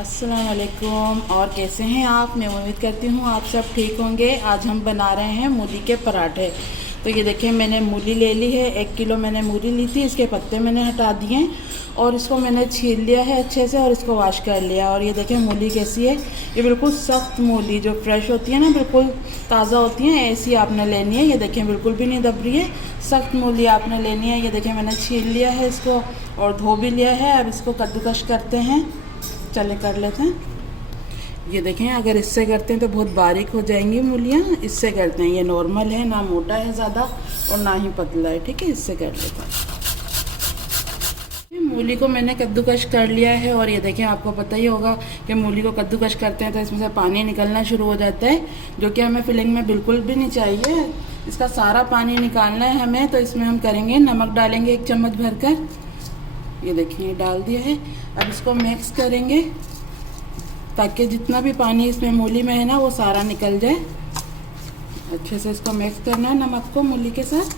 अस्सलाम वालेकुम। और कैसे हैं आप? मैं उम्मीद करती हूँ आप सब ठीक होंगे। आज हम बना रहे हैं मूली के पराठे। तो ये देखिए, मैंने मूली ले ली है। 1 किलो मैंने मूली ली थी। इसके पत्ते मैंने हटा दिए और इसको मैंने छील लिया है अच्छे से और इसको वॉश कर लिया। और ये देखिए मूली कैसी है। ये बिल्कुल सख्त मूली जो फ्रेश होती है ना, बिल्कुल ताज़ा होती है, ऐसी आपने लेनी है। ये देखिए बिल्कुल भी नहीं दब रही है, सख्त मूली आपने लेनी है। ये देखिए मैंने छील लिया है इसको और धो भी लिया है। अब इसको कद्दूकश करते हैं। चले कर लेते हैं। ये देखें, अगर इससे करते हैं तो बहुत बारीक हो जाएंगी मूलियाँ। इससे करते हैं, ये नॉर्मल है, ना मोटा है ज़्यादा और ना ही पतला है। ठीक है, इससे कर लेते हैं। मूली को मैंने कद्दूकश कर लिया है और ये देखें, आपको पता ही होगा कि मूली को कद्दूकश करते हैं तो इसमें से पानी निकलना शुरू हो जाता है, जो कि हमें फिलिंग में बिल्कुल भी नहीं चाहिए। इसका सारा पानी निकालना है हमें। तो इसमें हम करेंगे, नमक डालेंगे 1 चम्मच भरकर। ये देखिए डाल दिया है। अब इसको मिक्स करेंगे ताकि जितना भी पानी इसमें मूली में है ना, वो सारा निकल जाए। अच्छे से इसको मिक्स करना है नमक को मूली के साथ।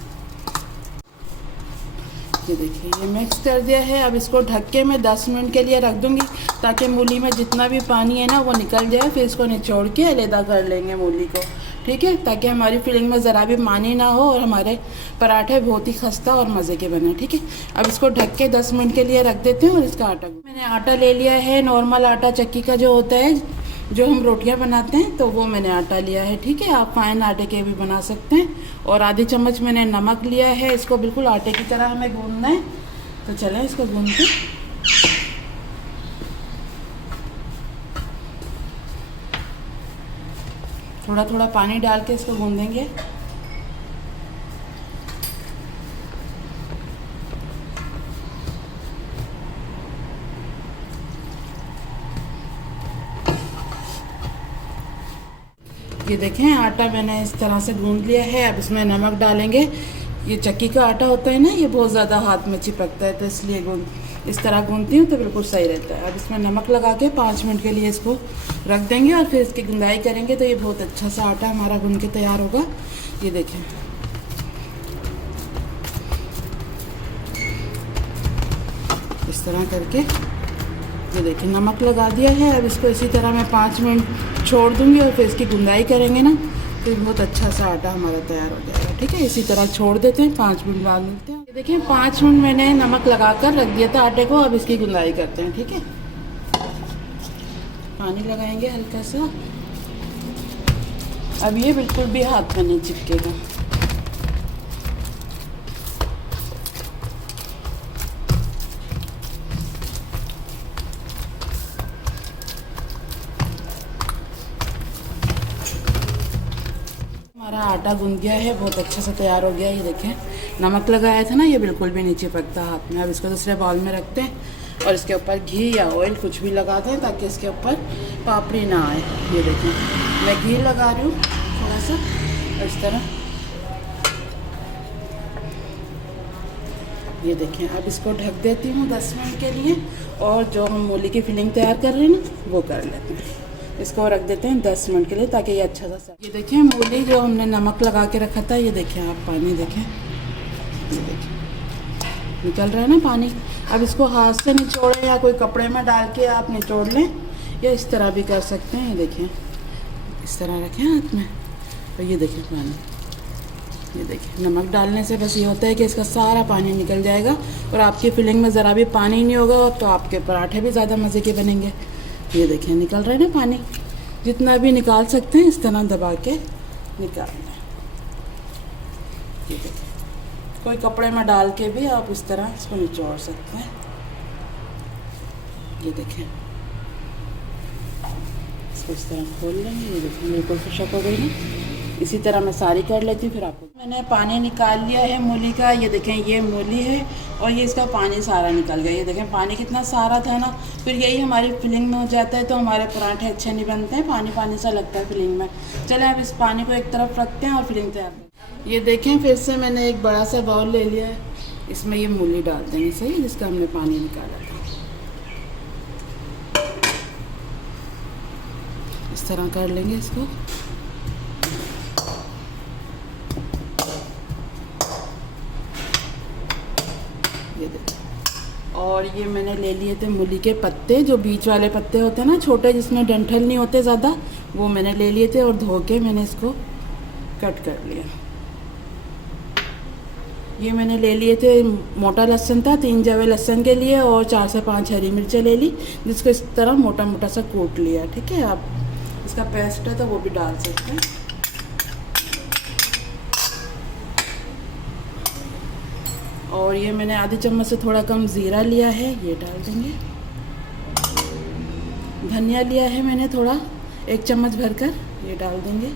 ये देखिए, ये मिक्स कर दिया है। अब इसको ढक के मैं 10 मिनट के लिए रख दूंगी ताकि मूली में जितना भी पानी है ना, वो निकल जाए। फिर इसको निचोड़ के अलग कर लेंगे मूली को। ठीक है, ताकि हमारी फिलिंग में ज़रा भी पानी ना हो और हमारे पराठे बहुत ही खस्ता और मज़े के बने। ठीक है, अब इसको ढक के 10 मिनट के लिए रख देते हैं। और इसका आटा, मैंने आटा ले लिया है, नॉर्मल आटा, चक्की का जो होता है, जो हम रोटियां बनाते हैं, तो वो मैंने आटा लिया है। ठीक है, आप फाइन आटे के भी बना सकते हैं। और आधी चम्मच मैंने नमक लिया है। इसको बिल्कुल आटे की तरह हमें गूंदना है। तो चलें इसको गूंदते। थोड़ा थोड़ा पानी डाल के इसको गूंदेंगे। ये देखें, आटा मैंने इस तरह से गूंद लिया है। अब इसमें नमक डालेंगे। ये चक्की का आटा होता है ना, ये बहुत ज़्यादा हाथ में चिपकता है, तो इसलिए इस तरह गूंदती हूँ तो बिल्कुल सही रहता है। अब इसमें नमक लगा के 5 मिनट के लिए इसको रख देंगे और फिर इसकी गुंदाई करेंगे तो ये बहुत अच्छा सा आटा हमारा गूंद के तैयार होगा। ये देखें, इस तरह करके। ये देखिए, नमक लगा दिया है। अब इसको इसी तरह मैं 5 मिनट छोड़ दूंगी और फिर इसकी गुंदाई करेंगे ना, तो बहुत अच्छा सा आटा हमारा तैयार हो जाएगा। ठीक है, इसी तरह छोड़ देते हैं। 5 मिनट बाद मिलते हैं। ये देखिए, 5 मिनट मैंने नमक लगा कर रख दिया था आटे को। अब इसकी गुंदाई करते हैं। ठीक है, पानी लगाएंगे हल्का सा। अब ये बिल्कुल भी हाथ में नहीं चिपकेगा। हमारा आटा गूंद गया है, बहुत अच्छा से तैयार हो गया। ये देखें, नमक लगाया था ना, ये बिल्कुल भी नहीं चिपकता हाथ में। अब इसको दूसरे बाउल में रखते हैं और इसके ऊपर घी या ऑयल कुछ भी लगाते हैं ताकि इसके ऊपर पापड़ी ना आए। ये देखें, मैं घी लगा रही हूँ थोड़ा सा इस तरह। ये देखें, अब इसको ढक देती हूँ 10 मिनट के लिए और जो हम मूली की फिलिंग तैयार कर रहे हैं ना, वो कर लेते हैं। इसको रख देते हैं 10 मिनट के लिए ताकि ये अच्छा सा। ये देखें, मूली जो हमने नमक लगा के रखा था, ये देखें आप, पानी देखें, ये देखें निकल रहा है ना पानी। अब इसको हाथ से निचोड़ें या कोई कपड़े में डाल के आप निचोड़ लें, या इस तरह भी कर सकते हैं। ये देखें, इस तरह रखें हाथ में तो ये देखें पानी। ये देखिए, नमक डालने से बस ये होता है कि इसका सारा पानी निकल जाएगा और आपकी फिलिंग में ज़रा भी पानी नहीं होगा, तो आपके पराठे भी ज़्यादा मज़े के बनेंगे। ये देखें, निकल रहा है ना पानी। जितना भी निकाल सकते हैं इस तरह दबा के निकाल लें। ये देखें, कोई कपड़े में डाल के भी आप इस तरह इसको निचोड़ सकते हैं। ये देखें, इसको इस तरह खोल लेंगे। ये देखें, बिल्कुल खुशक हो गई ना। इसी तरह मैं सारी कर लेती हूँ। फिर आपको मैंने पानी निकाल लिया है मूली का। ये देखें, ये मूली है और ये इसका पानी सारा निकल गया। ये देखें, पानी कितना सारा था ना। फिर यही हमारी फिलिंग में हो जाता है तो हमारे पराठे अच्छे नहीं बनते हैं, पानी पानी सा लगता है फिलिंग में। चलें, अब इस पानी को एक तरफ रखते हैं और फिलिंग तैयार करते हैं। ये देखें, फिर से मैंने एक बड़ा सा बाउल ले लिया है। इसमें ये मूली डाल देंगे, सही, जिसका हमने पानी निकाला था। इस तरह कर लेंगे इसको। ये देखिए, और ये मैंने ले लिए थे मूली के पत्ते, जो बीच वाले पत्ते होते हैं ना छोटे, जिसमें डंठल नहीं होते ज़्यादा, वो मैंने ले लिए थे और धो के मैंने इसको कट कर लिया। ये मैंने ले लिए थे, मोटा लहसुन था, 3 जवे लहसुन के लिए, और 4 से 5 हरी मिर्चें ले ली, जिसको इस तरह मोटा मोटा सा कूट लिया। ठीक है, आप इसका पेस्ट है तो वो भी डाल सकते हैं। और ये मैंने आधी चम्मच से थोड़ा कम ज़ीरा लिया है, ये डाल देंगे। धनिया लिया है मैंने थोड़ा, 1 चम्मच भरकर, ये डाल देंगे।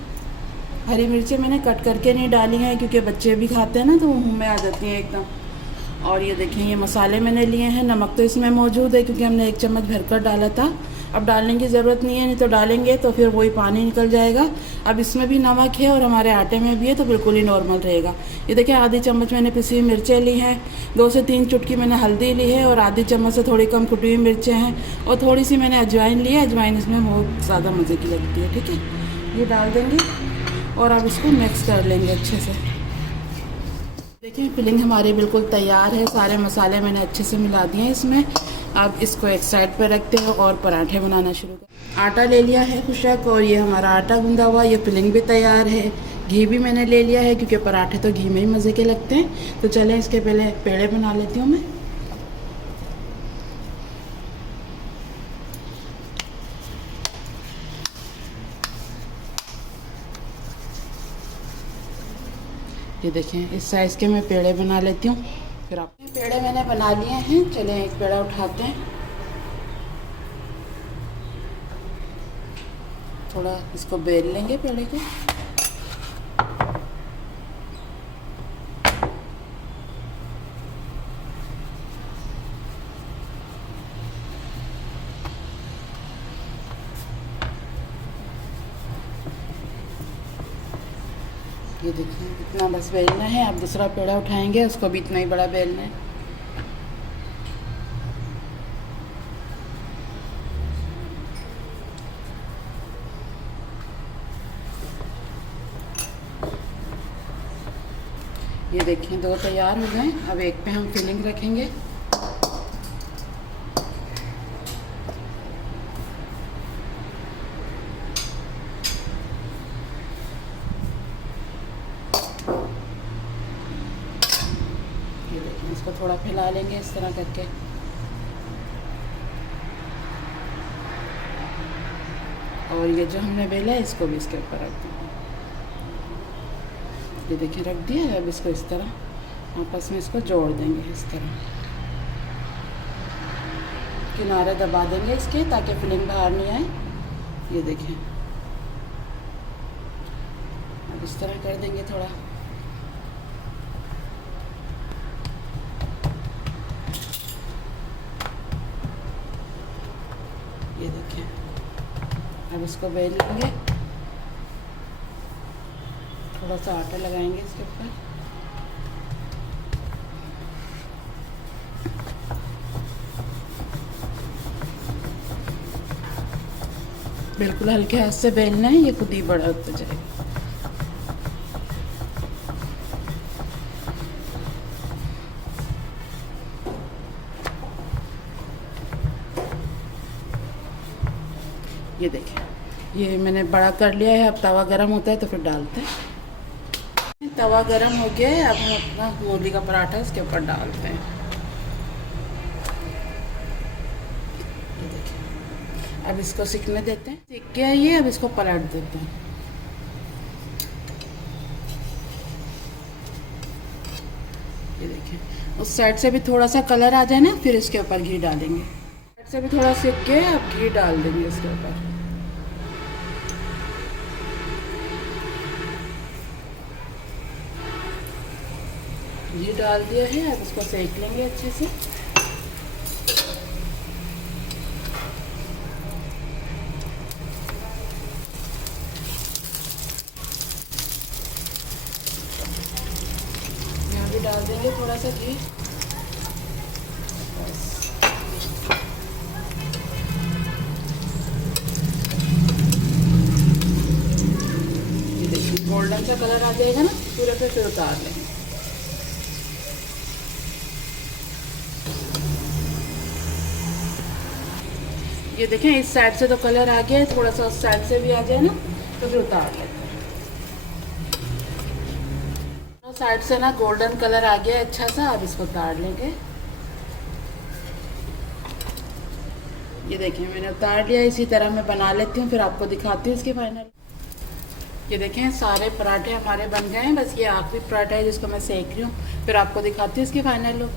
हरी मिर्चें मैंने कट करके नहीं डाली हैं, क्योंकि बच्चे भी खाते हैं ना, तो मुँह में आ जाती हैं एकदम। और ये देखें, ये मसाले मैंने लिए हैं। नमक तो इसमें मौजूद है, क्योंकि हमने 1 चम्मच भरकर डाला था। अब डालने की ज़रूरत नहीं है, नहीं तो डालेंगे तो फिर वही पानी निकल जाएगा। अब इसमें भी नमक है और हमारे आटे में भी है, तो बिल्कुल ही नॉर्मल रहेगा। ये देखिए, आधी चम्मच मैंने पिसी हुई मिर्चें ली हैं, 2 से 3 चुटकी मैंने हल्दी ली है, और आधी चम्मच से थोड़ी कम कुटी हुई मिर्चें हैं, और थोड़ी सी मैंने अजवाइन ली है। अजवाइन इसमें बहुत ज़्यादा मज़े की लगती है। ठीक है, ये डाल देंगे और अब इसको मिक्स कर लेंगे अच्छे से। देखिए, फिलिंग हमारी बिल्कुल तैयार है। सारे मसाले मैंने अच्छे से मिला दिए हैं इसमें। अब इसको एक साइड पर रखते हैं और पराठे बनाना शुरू कर। आटा ले लिया है खुशक, और ये हमारा आटा गूंदा हुआ, ये फिलिंग भी तैयार है। घी भी मैंने ले लिया है, क्योंकि पराठे तो घी में ही मज़े के लगते हैं। तो चलें, इसके पहले पेड़े बना लेती हूँ मैं। ये देखें, इस साइज़ के मैं पेड़े बना लेती हूँ। फिर आप पेड़े मैंने बना लिए हैं। चलें, एक पेड़ा उठाते हैं, थोड़ा इसको बेल लेंगे पेड़े को। ये देखिए, इतना बस बेलना है। अब दूसरा पेड़ा उठाएंगे, उसको भी इतना ही बड़ा बेलना है। ये देखिए, 2 तैयार हो गए। अब एक पे हम फिलिंग रखेंगे। ये देखिए, इसको थोड़ा फैला लेंगे इस तरह करके। और ये जो हमने बेला है, इसको भी इसके ऊपर रख देंगे। ये देखिए, रख दिया। अब इसको इस तरह आपस में इसको जोड़ देंगे इस तरह। किनारे दबा देंगे इसके, ताकि फिलिंग बाहर नहीं आए। ये देखें, अब इस तरह कर देंगे थोड़ा। ये देखें, अब इसको बेल लेंगे। थोड़ा सा आटा लगाएंगे इसके ऊपर। बिल्कुल हल्के हाथ से बेलना है, ये खुद ही बड़ा होता जाएगा। ये देखें, ये मैंने बड़ा कर लिया है। अब तवा गरम होता है तो फिर डालते हैं। तवा गरम हो गया है, अब हम अपना मूली का पराठा इसके ऊपर डालते हैं। ये देखिए, अब इसको सिकने देते हैं। सिक गया ये, अब इसको पलट देते हैं। ये देखिए, उस साइड से भी थोड़ा सा कलर आ जाए ना, फिर इसके ऊपर घी डालेंगे। साइड से भी थोड़ा सिक गया, अब घी डाल देंगे इसके ऊपर। घी डाल दिया है, अब इसको सेक लेंगे अच्छे से। यहाँ भी डाल देंगे थोड़ा सा घी। ये देखिए, गोल्डन सा कलर आ जाएगा ना पूरे पे, फिर उतार लेंगे। ये देखें इस साइड से तो कलर आ गया है, थोड़ा सा उस साइड से भी आ जाए ना तो फिर उतार लेते हैं। तो साइड से ना गोल्डन कलर आ गया है अच्छा सा, अब इसको उतार लेंगे। ये देखिए मैंने उतार लिया। इसी तरह मैं बना लेती हूँ, फिर आपको दिखाती हूँ इसके फाइनल। ये देखें सारे पराठे हमारे बन गए हैं, बस ये आखिरी पराठा है जिसको मैं सेक रही हूँ, फिर आपको दिखाती हूँ इसकी फाइनल लुक।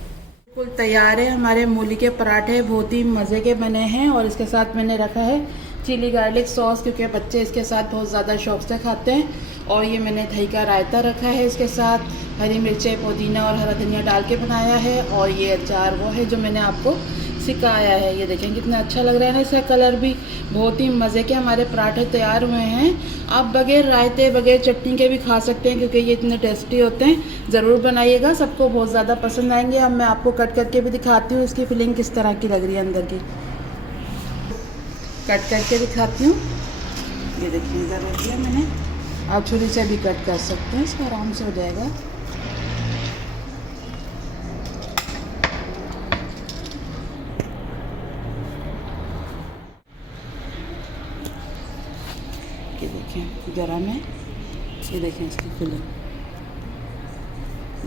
बिल्कुल तैयार है हमारे मूली के पराठे, बहुत ही मज़े के बने हैं। और इसके साथ मैंने रखा है चिली गार्लिक सॉस, क्योंकि बच्चे इसके साथ बहुत ज़्यादा शौक से खाते हैं। और ये मैंने दही का रायता रखा है, इसके साथ हरी मिर्चें, पुदीना और हरा धनिया डाल के बनाया है। और ये अचार वो है जो मैंने आपको सिखाया है। ये देखें कितना अच्छा लग रहा है ना, इसका कलर भी। बहुत ही मज़े के हमारे पराठे तैयार हुए हैं। आप बगैर रायते बगैर चटनी के भी खा सकते हैं, क्योंकि ये इतने टेस्टी होते हैं। ज़रूर बनाइएगा, सबको बहुत ज़्यादा पसंद आएंगे। अब मैं आपको कट करके भी दिखाती हूँ इसकी फिलिंग किस तरह की लग रही है अंदर की। कट करके दिखाती हूँ। ये देखिए इधर रख दिया मैंने, आप छुरी से भी कट कर सकते हैं, इसको आराम से हो जाएगा। ये देखें गरम है, ये देखें इसकी फिलिंग,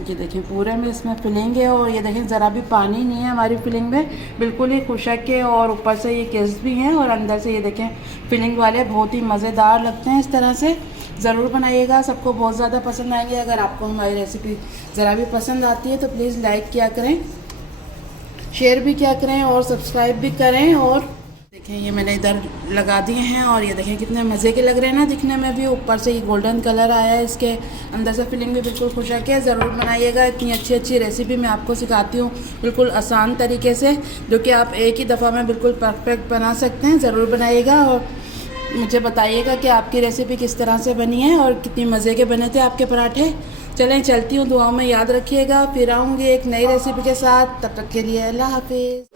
ये देखें पूरे में इसमें फिलिंग है। और ये देखें ज़रा भी पानी नहीं है हमारी फिलिंग में, बिल्कुल ही खुशक है। और ऊपर से ये क्रिस्प भी हैं और अंदर से ये देखें फिलिंग वाले बहुत ही मज़ेदार लगते हैं। इस तरह से ज़रूर बनाइएगा, सबको बहुत ज़्यादा पसंद आएंगे। अगर आपको हमारी रेसिपी ज़रा भी पसंद आती है तो प्लीज़ लाइक किया करें, शेयर भी किया करें और सब्सक्राइब भी करें। और देखें ये मैंने इधर लगा दिए हैं और ये देखें कितने मज़े के लग रहे हैं ना दिखने में भी। ऊपर से ये गोल्डन कलर आया है, इसके अंदर से फिलिंग भी बिल्कुल खुशक है। ज़रूर बनाइएगा, इतनी अच्छी अच्छी रेसिपी मैं आपको सिखाती हूँ बिल्कुल आसान तरीके से, जो कि आप एक ही दफ़ा में बिल्कुल परफेक्ट बना सकते हैं। ज़रूर बनाइएगा और मुझे बताइएगा कि आपकी रेसिपी किस तरह से बनी है और कितनी मज़े के बने थे आपके पराठे। चलें चलती हूँ, दुआओं में याद रखिएगा, फिर आऊँगी एक नई रेसिपी के साथ। तब तक के लिए अल्लाह हाफिज़।